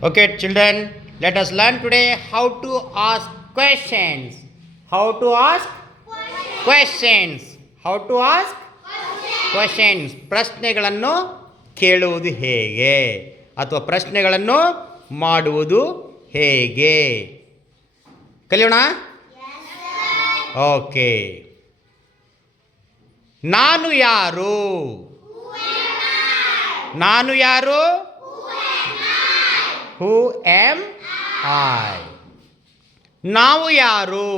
Okay, children, let us learn today how to ask questions. How to ask questions. How to ask questions. ಪ್ರಶ್ನೆಗಳನ್ನು ಕೇಳುವುದು ಹೇಗೆ ಅಥವಾ ಪ್ರಶ್ನೆಗಳನ್ನು ಮಾಡುವುದು ಹೇಗೆ ಕಲಿಯೋಣ. ಓಕೆ. ನಾನು ಯಾರು? ನಾನು ಯಾರು? Who am I? ನಾವು ಯಾರು?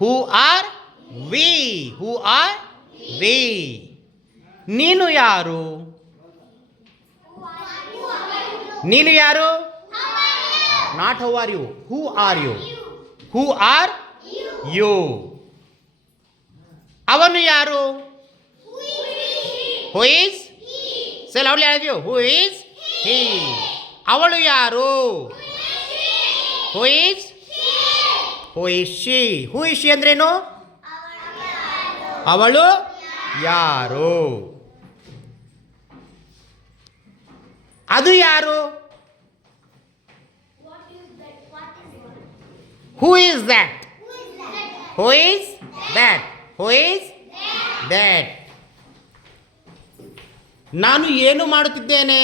Who are we? Who are we? ನೀನು ಯಾರು? ನೀನು ಯಾರು? Not how are you. Who are you? Who are you? ಅವನು ಯಾರು? Who is? Say loudly, all of you. Who is? He. ಅವಳು ಯಾರು? Who is? Who is she? Who is she ಅಂದ್ರೇನು? ಅವಳು ಯಾರು? ಅದು ಯಾರು? Who is that? Who is that? Who is that? ನಾನು ಏನು ಮಾಡುತ್ತಿದ್ದೇನೆ?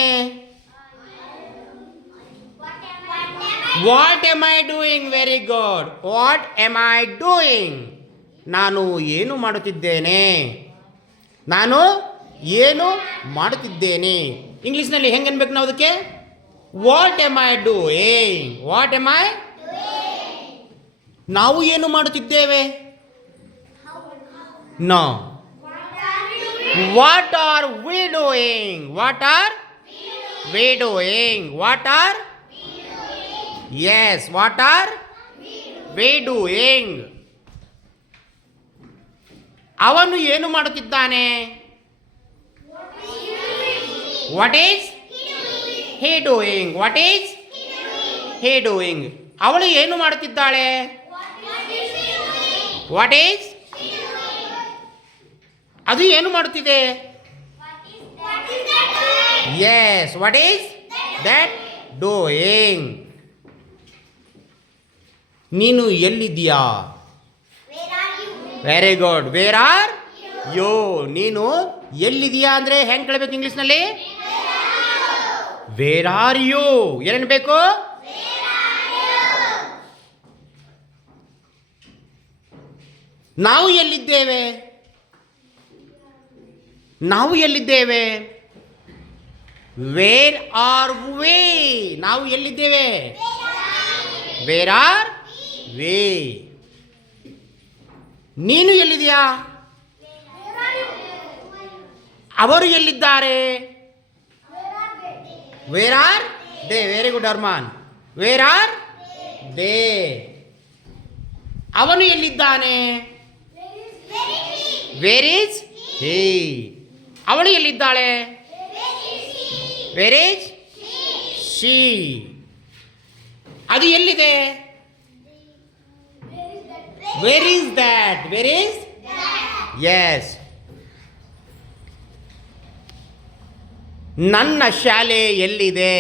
What am I doing? Very good. What am I doing? ನಾನು ಏನು ಮಾಡುತ್ತಿದ್ದೇನೆ? ನಾನು ಏನು ಮಾಡುತ್ತಿದ್ದೇನೆ? ಇಂಗ್ಲಿಷ್ನಲ್ಲಿ ಹೆಂಗೆ ಅನ್ಬೇಕು ನಾವು ಅದಕ್ಕೆ? What am I doing? What am I? ನಾವು ಏನು ಮಾಡುತ್ತಿದ್ದೇವೆ? No. What are we doing? What are we doing? What are? Yes, what are we doing? ಅವನು ಏನು ಮಾಡುತ್ತಿದ್ದಾನೆ? What is he doing? What is he doing? ಅವಳು ಏನು ಮಾಡುತ್ತಿದ್ದಾಳೆ? What is? ಅದು ಏನು ಮಾಡುತ್ತಿದೆ? Yes, what is that doing? ನೀನು ಎಲ್ಲಿದ್ದೀಯಾ? Very good. Where are you? ನೀನು ಎಲ್ಲಿದ್ದೀಯಾ ಅಂದರೆ ಹೆಂಗೆ ಕೇಳಬೇಕು ಇಂಗ್ಲೀಷ್ನಲ್ಲಿ? Where are you? ಏನೇನು ಬೇಕು? ನಾವು ಎಲ್ಲಿದ್ದೇವೆ? ನಾವು ಎಲ್ಲಿದ್ದೇವೆ? Wear are V? ನಾವು ಎಲ್ಲಿದ್ದೇವೆ? Wear are V? ನೀನು ಎಲ್ಲಿದೆಯಾ? ಅವರು ಎಲ್ಲಿದ್ದಾರೆ? Where are they? Very good Arman. Where are they? ಅವನು ಎಲ್ಲಿದ್ದಾನೆ? Where is he? ಅವಳು ಎಲ್ಲಿದ್ದಾಳೆ? Where is she? ಅದು ಎಲ್ಲಿದೆ? Where is that? Where is? Yes. ನನ್ನ ಶಾಲೆ ಎಲ್ಲಿದೆ?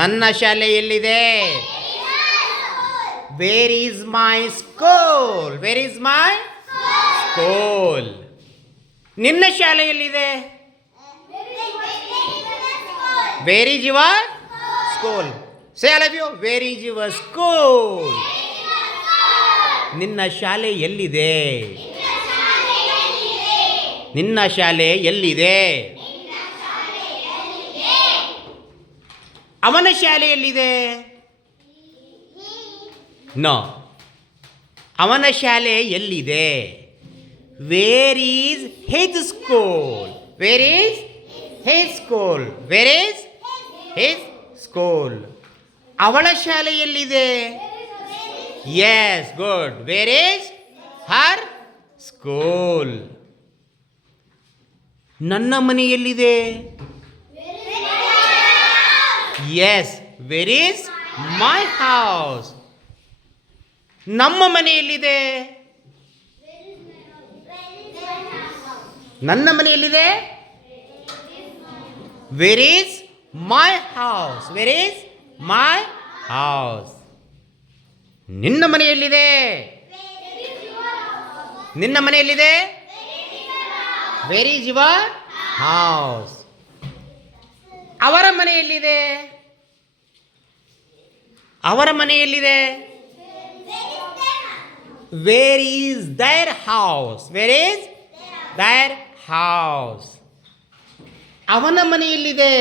ನನ್ನ ಶಾಲೆ ಎಲ್ಲಿದೆ? Where is my school? Where is my school? ನಿನ್ನ ಶಾಲೆ ಎಲ್ಲಿದೆ? Where is your school? Say all of you, where is your school? ನಿನ್ನ ಶಾಲೆ ಎಲ್ಲಿದೆ? ನಿನ್ನ ಶಾಲೆ ಎಲ್ಲಿದೆ? ಅವನ ಶಾಲೆ ಎಲ್ಲಿದೆ? ನೋ. ಅವನ ಶಾಲೆ ಎಲ್ಲಿದೆ? Where is his school? Where is his school? Where is his school? ಅವಳ ಶಾಲೆ ಎಲ್ಲಿದೆ? Yes, good. Where is her school? ನನ್ನ ಮನೆ ಎಲ್ಲಿದೆ? Yes, where is my house? ನಮ್ಮ ಮನೆ ಎಲ್ಲಿದೆ? ನನ್ನ ಮನೆ ಎಲ್ಲಿದೆ? Where is my house? Where is my house? ನಿನ್ನ ಮನೆಯಲ್ಲಿದೆ. ನಿನ್ನ ಮನೆಯಲ್ಲಿದೆ. Where is your house? ಅವರ ಮನೆಯಲ್ಲಿದೆ. ಅವರ ಮನೆಯಲ್ಲಿದೆ. Where is their house? Where is their house? ಅವನ ಮನೆಯಲ್ಲಿದೆ.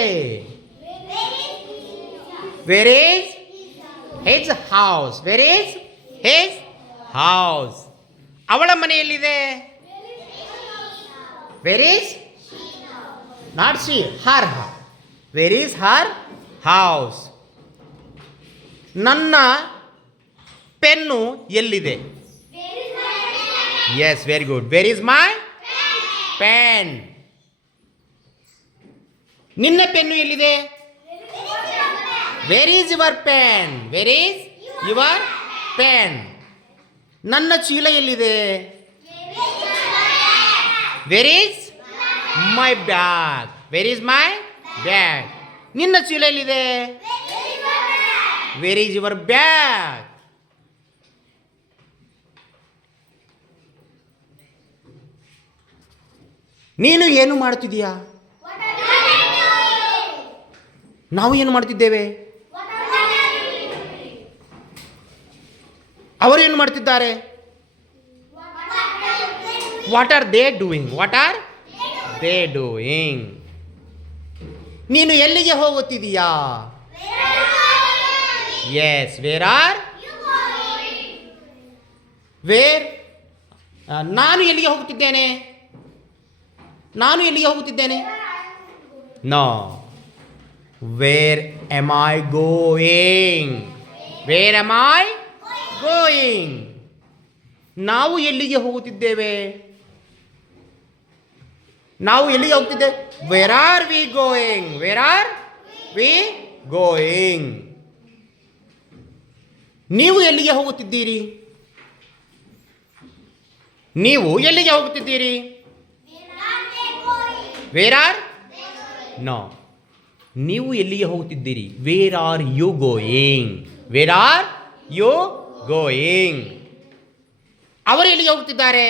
Where is his house? Where is his house? ಅವಳ ಮನೆಯಲ್ಲಿದೆ. Where is not she, her. Where is her house? ನನ್ನ ಪೆನ್ನು ಎಲ್ಲಿದೆ? Yes, very good. Where is my pen? ನಿನ್ನ pen ಎಲ್ಲಿದೆ? Where is your pen? Where is your pen? ನನ್ನ ಚೀಲ ಎಲ್ಲಿದೆ? Where is my bag? Where is my bag? ನಿನ್ನ ಚೀಲ ಎಲ್ಲಿದೆ? Where is your bag? ನೀನು ಏನು ಮಾಡುತ್ತಿದ್ದೀಯಾ? ನಾವು ಏನು ಮಾಡುತ್ತಿದ್ದೇವೆ? ಅವರು ಏನು ಮಾಡುತ್ತಿದ್ದಾರೆ? What are they doing? What are they doing? ನೀನು ಎಲ್ಲಿಗೆ ಹೋಗುತ್ತಿದ್ದೀಯಾ? Yes, where are? ವೇರ್? ನಾನು ಎಲ್ಲಿಗೆ ಹೋಗುತ್ತಿದ್ದೇನೆ? ನಾನು ಎಲ್ಲಿಗೆ ಹೋಗುತ್ತಿದ್ದೇನೆ? No. Where am I going? Where am I going? ನಾವು ಎಲ್ಲಿಗೆ ಹೋಗುತ್ತಿದ್ದೇವೆ? ನಾವು ಎಲ್ಲಿಗೆ ಹೋಗ್ತಿದ್ದೇವೆ? Where are we going? Where are we going? ನೀವು ಎಲ್ಲಿಗೆ ಹೋಗುತ್ತಿದ್ದೀರಿ? ನೀವು ಎಲ್ಲಿಗೆ ಹೋಗುತ್ತಿದ್ದೀರಿ? Where R? ನೋ. ನೀವು ಎಲ್ಲಿಗೆ ಹೋಗುತ್ತಿದ್ದೀರಿ? Where are you going? Where are you going? ಅವರು ಎಲ್ಲಿಗೆ ಹೋಗುತ್ತಿದ್ದಾರೆ?